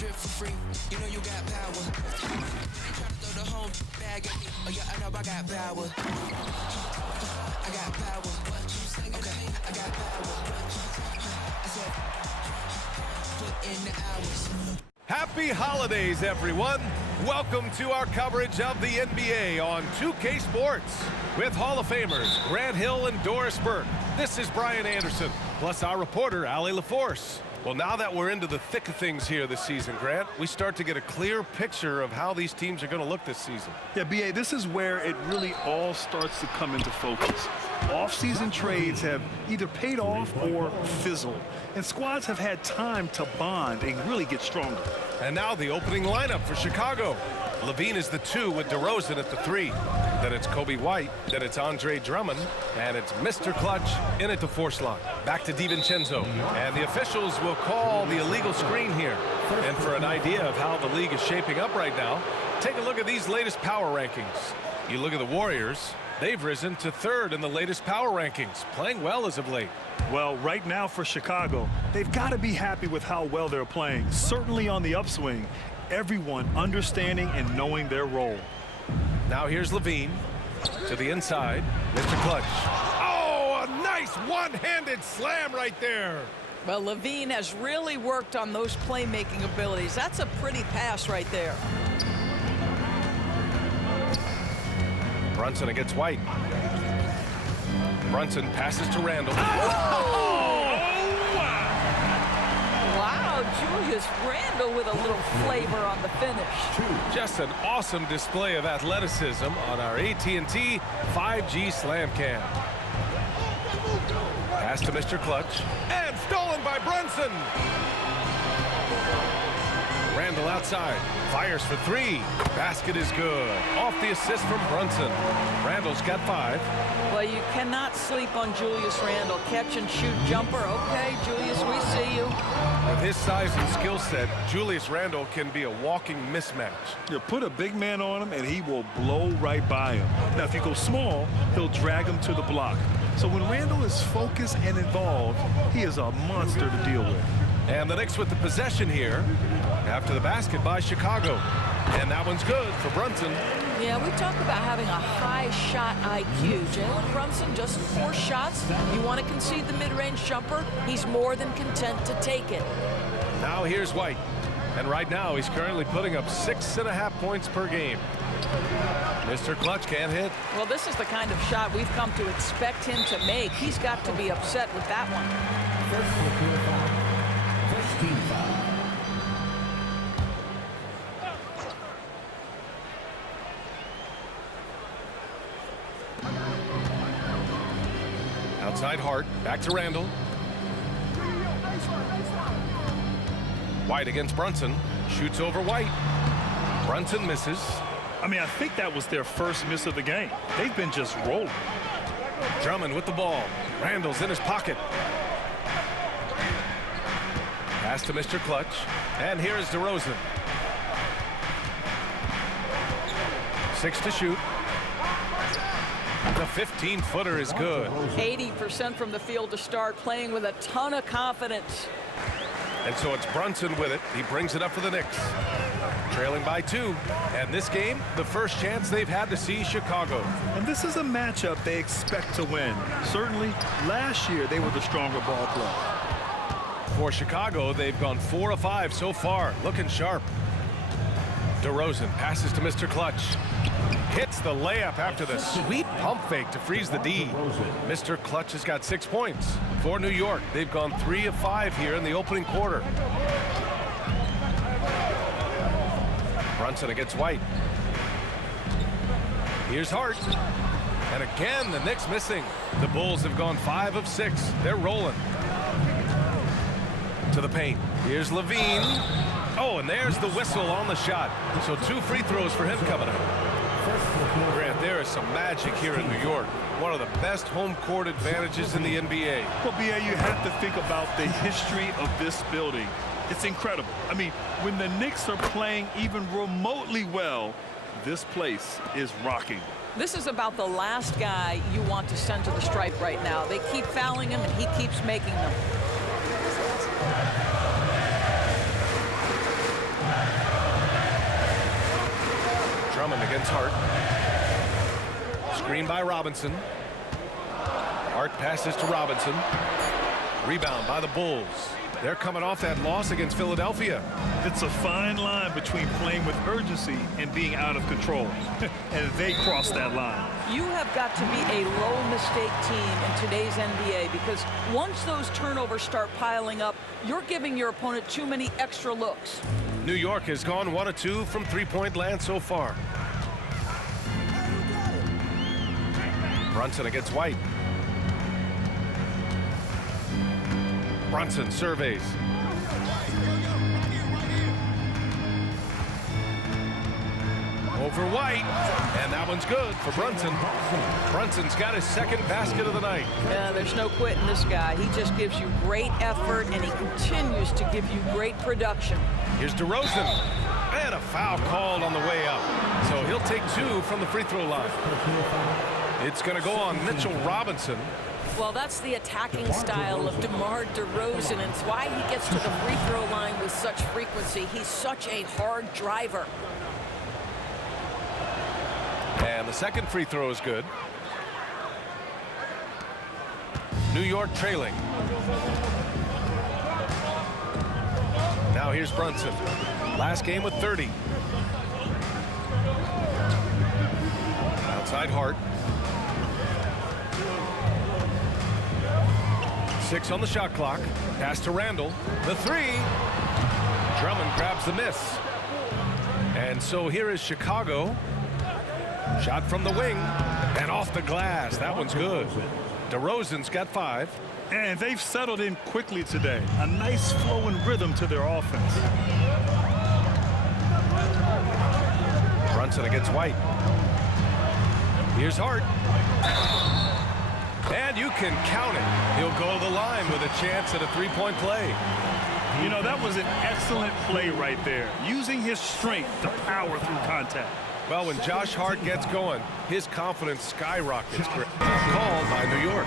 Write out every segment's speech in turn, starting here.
drip for free. You know you got power. They try to throw the home bag at me. Oh yeah, I know I got power. I got power. Okay, I got power. I said, put in the hours. Happy holidays, everyone. Welcome to our coverage of the NBA on 2K Sports with Hall of Famers Grant Hill and Doris Burke. This is Brian Anderson, plus our reporter, Allie LaForce. Well, now that we're into the thick of things here this season, Grant, we start to get a clear picture of how these teams are going to look this season. Yeah, B.A., this is where it really all starts to come into focus. Off-season trades have either paid off or fizzled, and squads have had time to bond and really get stronger. And now the opening lineup for Chicago. LAVINE is the 2 with DeRozan at the 3. Then it's Kobe White, then it's Andre Drummond, and it's Mr. Clutch in at the 4 slot. Back to DiVincenzo, and the officials will call the illegal screen here. And for an idea of how the league is shaping up right now, take a look at these latest power rankings. You look at the Warriors, they've risen to 3rd in the latest power rankings, playing well as of late. Well, right now for Chicago, they've got to be happy with how well they're playing. Certainly on the upswing, everyone understanding and knowing their role. Now here's LAVINE to the inside. Mr. Clutch. Oh, a nice one-handed slam right there. Well, LAVINE has really worked on those playmaking abilities. That's a pretty pass right there. Brunson against White. Brunson passes to Randle. Wow, Julius Randle with a little flavor on the finish. Just an awesome display of athleticism on our AT&T 5G Slam Cam. Pass to Mr. Clutch. And stolen by Brunson. Randle outside. Fires for 3. Basket is good. Off the assist from Brunson. Randle's got 5. Well, you cannot sleep on Julius Randle. Catch and shoot jumper. Okay, Julius, we see you. With his size and skill set, Julius Randle can be a walking mismatch. You put a big man on him, and he will blow right by him. Now, if you go small, he'll drag him to the block. So when Randle is focused and involved, he is a monster to deal with. And the Knicks with the possession here after the basket by Chicago. And that one's good for Brunson. Yeah, we talk about having a high shot IQ. JALEN Brunson, just 4 shots. You want to concede the mid-range jumper, he's more than content to take it. Now here's White. And right now he's currently putting up 6.5 points per game. Mr. Clutch can't hit. Well, this is the kind of shot we've come to expect him to make. He's got to be upset with that one. Outside Hart, back to Randle. White against Brunson, shoots over White. Brunson misses. I mean, I think that was their first miss of the game. They've been just rolling. Drummond with the ball. Randle's in his pocket. Pass to Mr. Clutch. And here's DeRozan. 6 to shoot. The 15-footer is good. 80% from the field to start, playing with a ton of confidence. And so it's Brunson with it. He brings it up for the Knicks. Trailing by 2. And this game, the first chance they've had to see Chicago. And this is a matchup they expect to win. Certainly, last year they were the stronger ball club. For Chicago, they've gone 4 of 5 so far. Looking sharp. DeRozan passes to Mr. Clutch. Hits the layup after the sweet pump fake to freeze the D. Mr. Clutch has got 6 points. For New York, they've gone 3 of 5 here in the opening quarter. Brunson against White. Here's Hart. And again, the Knicks missing. The Bulls have gone 5 of 6. They're rolling. To the paint. Here's LAVINE. Oh, and there's the whistle on the shot. So 2 free throws for him coming up. Grant, there is some magic here in New York. One of the best home court advantages in the NBA. Well, B.A., you have to think about the history of this building. It's incredible. I mean, when the Knicks are playing even remotely well, this place is rocking. This is about the last guy you want to send to the stripe right now. They keep fouling him, and he keeps making them. Drummond against Hart. Screen by Robinson. Hart passes to Robinson. Rebound by the Bulls. They're coming off that loss against Philadelphia. It's a fine line between playing with urgency and being out of control. And they crossed that line. You have got to be a low-mistake team in today's NBA because once those turnovers start piling up, you're giving your opponent too many extra looks. New York has gone 1 of 2 from three-point land so far. Brunson against White. Brunson surveys. Over White, and that one's good for Brunson. Brunson's got his second basket of the night. Yeah, there's no quitting this guy. He just gives you great effort, and he continues to give you great production. Here's DeRozan, and a foul called on the way up. So he'll take 2 from the free throw line. It's going to go on Mitchell Robinson. Well, that's the attacking style of DeMar DeRozan, and it's why he gets to the free throw line with such frequency. He's such a hard driver. And the second free throw is good. New York trailing. Now here's Brunson. Last game with 30. Outside Hart. 6 on the shot clock. Pass to Randle. The 3. Drummond grabs the miss. And so here is Chicago. Shot from the wing and off the glass. That one's good. DeRozan's got 5. And they've settled in quickly today. A nice flow and rhythm to their offense. Brunson against White. Here's Hart. And you can count it. He'll go to the line with a chance at a three-point play. You know, that was an excellent play right there. Using his strength to power through contact. Well, when Josh Hart gets going, his confidence skyrockets. Called by New York.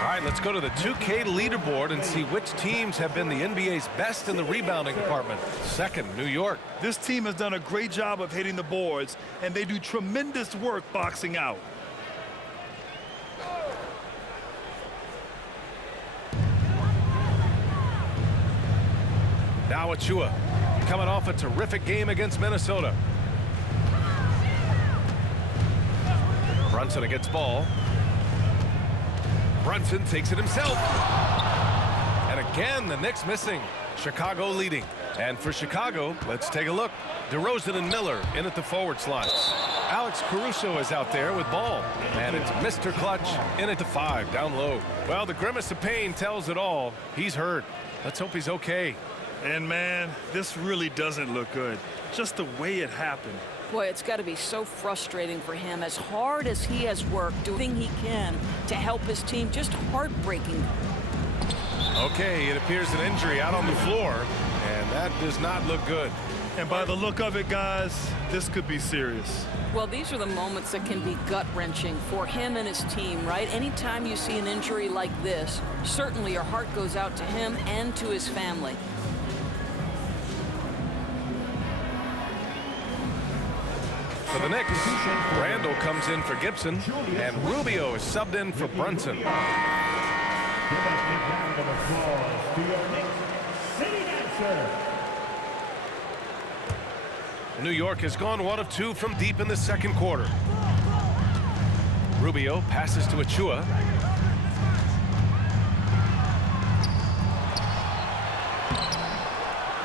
All right, let's go to the 2K leaderboard and see which teams have been the NBA's best in the rebounding department. Second, New York. This team has done a great job of hitting the boards, and they do tremendous work boxing out. Now Achua, coming off a terrific game against Minnesota. Brunson against Ball. Brunson takes it himself. And again, the Knicks missing. Chicago leading. And for Chicago, let's take a look. DeRozan and Miller in at the forward slots. Alex Caruso is out there with Ball. And it's Mr. Clutch in at the 5, down low. Well, the grimace of pain tells it all. He's hurt. Let's hope he's okay. And, man, this really doesn't look good. Just the way it happened. Boy, it's got to be so frustrating for him. As hard as he has worked, doing he can to help his team, just heartbreaking. Okay, it appears an injury out on the floor, and that does not look good. And by the look of it, guys, this could be serious. Well, these are the moments that can be gut-wrenching for him and his team, right? Anytime you see an injury like this, certainly your heart goes out to him and to his family. For the Knicks, Randle comes in for Gibson, and Rubio is subbed in for Brunson. New York has gone 1 of 2 from deep in the second quarter. Rubio passes to Achua.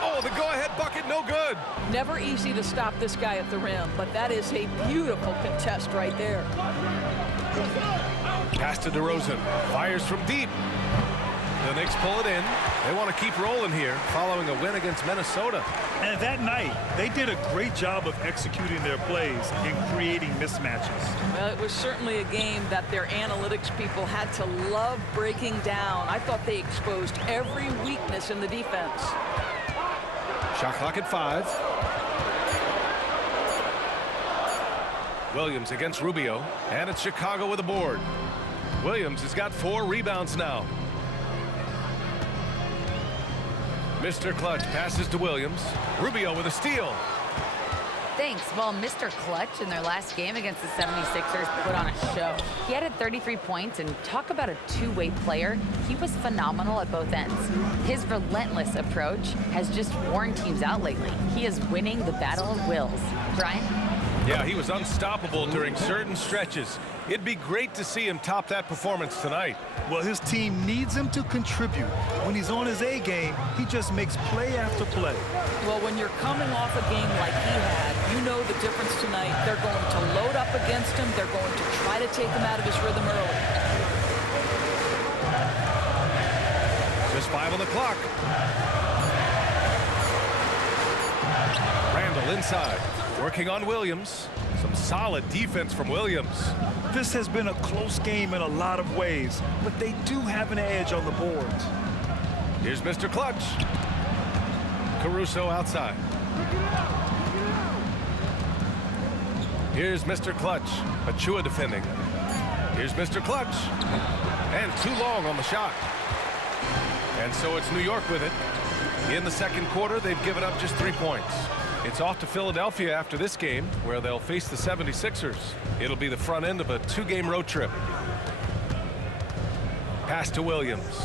Oh, the go-ahead bucket, no good. Never easy to stop this guy at the rim, but that is a beautiful contest right there. Pass to DeRozan. Fires from deep. The Knicks pull it in. They want to keep rolling here following a win against Minnesota. And that night, they did a great job of executing their plays and creating mismatches. Well, it was certainly a game that their analytics people had to love breaking down. I thought they exposed every weakness in the defense. Shot clock at 5. Williams against Rubio, and it's Chicago with a board. Williams has got 4 rebounds now. Mr. Clutch passes to Williams. Rubio with a steal. Thanks. Well, Mr. Clutch in their last game against the 76ers put on a show. He added 33 points, and talk about a two-way player. He was phenomenal at both ends. His relentless approach has just worn teams out lately. He is winning the battle of wills. Brian? Yeah, he was unstoppable during certain stretches. It'd be great to see him top that performance tonight. Well, his team needs him to contribute. When he's on his A game, he just makes play after play. Well, when you're coming off a game like he had, you know the difference tonight. They're going to load up against him. They're going to try to take him out of his rhythm early. Just 5 on the clock. Randle inside, working on Williams. Some solid defense from Williams. This has been a close game in a lot of ways, but they do have an edge on the boards. Here's Mr. Clutch. Caruso outside. Here's Mr. Clutch. Achua defending. Here's Mr. Clutch. And too long on the shot. And so it's New York with it. In the second quarter, they've given up just 3 points. It's off to Philadelphia after this game, where they'll face the 76ers. It'll be the front end of a 2-game road trip. Pass to Williams.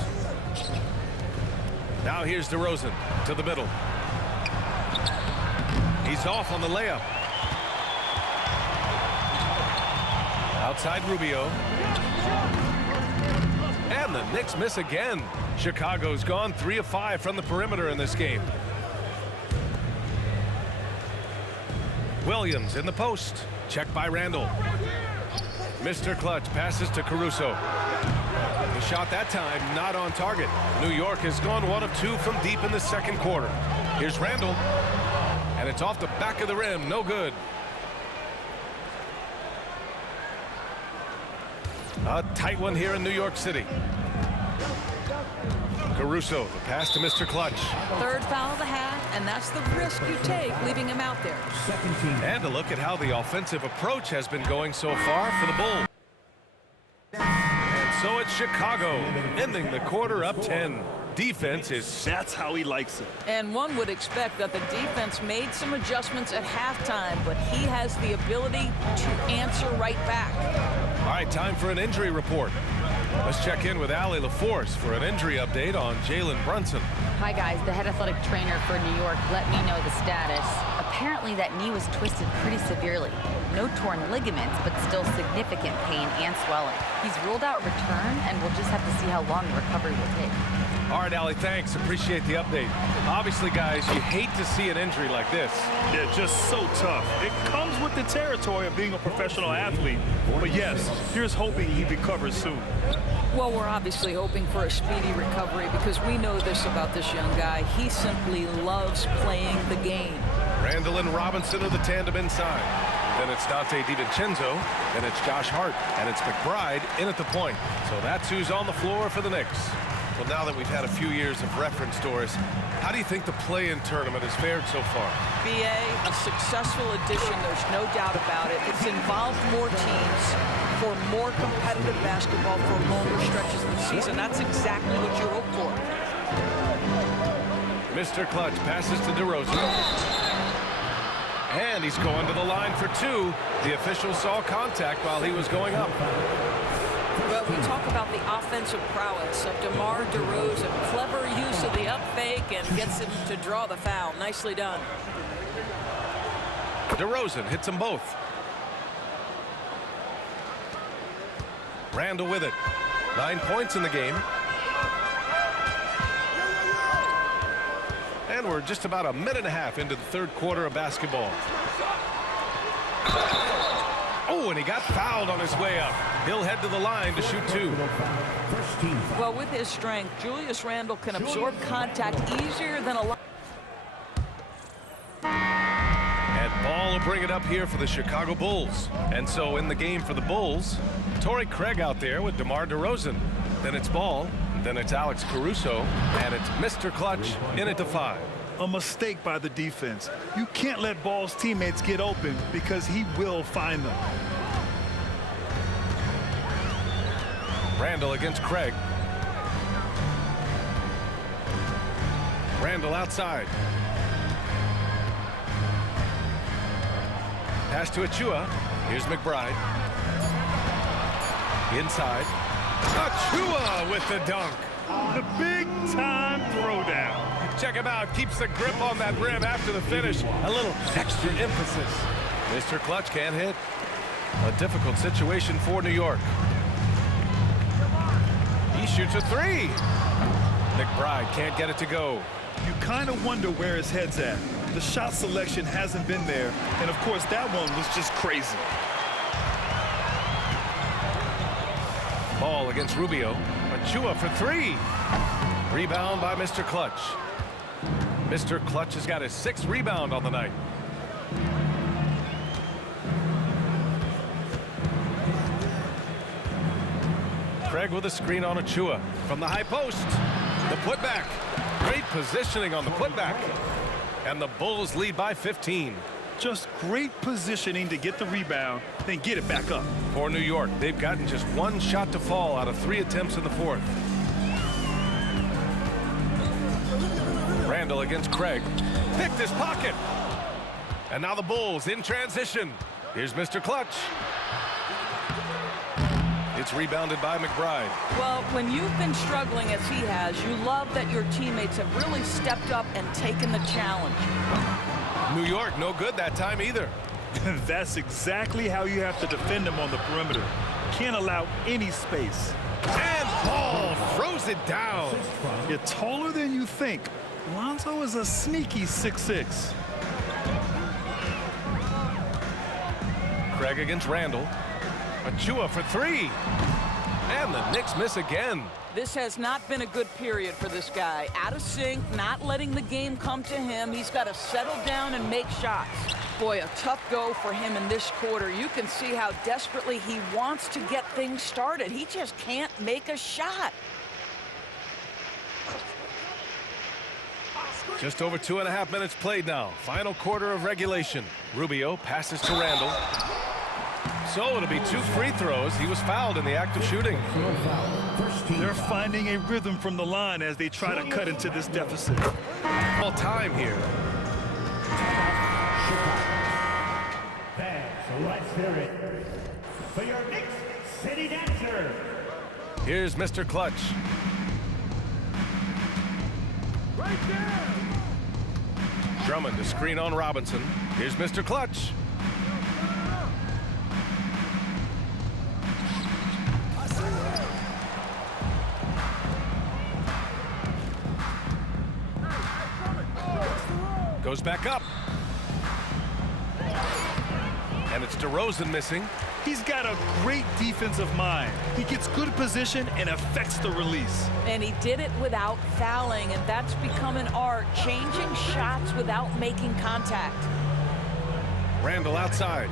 Now here's DeRozan to the middle. He's off on the layup. Outside Rubio. And the Knicks miss again. Chicago's gone 3 of 5 from the perimeter in this game. Williams in the post. Checked by Randle. Mr. Clutch passes to Caruso. The shot that time not on target. New York has gone 1 of 2 from deep in the second quarter. Here's Randle. And it's off the back of the rim. No good. A tight one here in New York City. Caruso, the pass to Mr. Clutch. Third foul of the half, and that's the risk you take leaving him out there. And a look at how the offensive approach has been going so far for the Bulls. And so it's Chicago, ending the quarter up 10. Defense is... That's how he likes it. And one would expect that the defense made some adjustments at halftime, but he has the ability to answer right back. All right, time for an injury report. Let's check in with Allie LaForce for an injury update on JALEN Brunson. Hi, guys. The head athletic trainer for New York let me know the status. Apparently, that knee was twisted pretty severely. No torn ligaments, but still significant pain and swelling. He's ruled out return, and we'll just have to see how long the recovery will take. All right, Allie, thanks. Appreciate the update. Obviously, guys, you hate to see an injury like this. Yeah, just so tough. It comes with the territory of being a professional athlete. But yes, here's hoping he recovers soon. Well, we're obviously hoping for a speedy recovery because we know this about this young guy. He simply loves playing the game. Randle and Robinson are the tandem inside. Then it's Dante DiVincenzo, then it's Josh Hart, and it's McBride in at the point. So that's who's on the floor for the Knicks. Well, now that we've had a few years of reference, Doris, how do you think the play-in tournament has fared so far? BA, a successful addition, there's no doubt about it. It's involved more teams for more competitive basketball for longer stretches of the season. That's exactly what you hope for. Mr. Clutch passes to DeRozan. And he's going to the line for 2. The official saw contact while he was going up. Well, we talk about the offensive prowess of DeMar DeRozan. Clever use of the up fake and gets him to draw the foul. Nicely done. DeRozan hits them both. Randle with it. 9 points in the game. And we're just about a minute and a half into the third quarter of basketball. Oh, and he got fouled on his way up. He'll head to the line to shoot 2. Well, with his strength, Julius Randle can absorb contact easier than a lot. And Ball will bring it up here for the Chicago Bulls. And so in the game for the Bulls, Torrey Craig out there with DeMar DeRozan. Then it's Ball, then it's Alex Caruso, and it's Mr. Clutch in at the 5. A mistake by the defense. You can't let Ball's teammates get open because he will find them. Randle against Craig. Randle outside. Pass to Achua. Here's McBride. Inside. Achua with the dunk. The big-time throwdown. Check him out. Keeps the grip on that rim after the finish. A little extra emphasis. Mr. Clutch can't hit. A difficult situation for New York. He shoots a three. McBride can't get it to go. You kind of wonder where his head's at. The shot selection hasn't been there, and of course that one was just crazy. Ball against Rubio. Achua for three. Rebound by Mr. Clutch. Mr. Clutch has got his 6th rebound on the night. Craig with a screen on Achua from the high post. The putback. Great positioning on the putback. And the Bulls lead by 15. Just great positioning to get the rebound, then get it back up. For New York, they've gotten just 1 shot to fall out of 3 attempts in the 4th. Randle against Craig. Picked his pocket. And now the Bulls in transition. Here's Mr. Clutch. It's rebounded by McBride. Well, when you've been struggling as he has, you love that your teammates have really stepped up and taken the challenge. New York, no good that time either. That's exactly how you have to defend him on the perimeter. Can't allow any space. And Ball throws it down. You're taller than you think. Lonzo is a sneaky 6'6". Craig against Randle. Achua for three. And the Knicks miss again. This has not been a good period for this guy. Out of sync, not letting the game come to him. He's got to settle down and make shots. Boy, a tough go for him in this quarter. You can see how desperately he wants to get things started. He just can't make a shot. Just over 2.5 minutes played now. Final quarter of regulation. Rubio passes to Randle. So it'll be 2 free throws. He was fouled in the act of shooting. They're finding a rhythm from the line as they try to cut into this deficit. All time here. So let's hear it for your Knicks City Dancer. Here's Mr. Clutch. Right there. Drummond to screen on Robinson. Here's Mr. Clutch. Goes back up. And it's DeRozan missing. He's got a great defensive mind. He gets good position and affects the release. And he did it without fouling, and that's become an art, changing shots without making contact. Randle outside.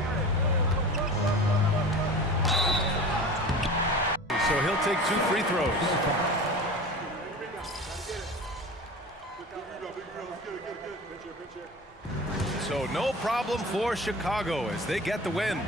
So he'll take 2 free throws. So no problem for Chicago as they get the win.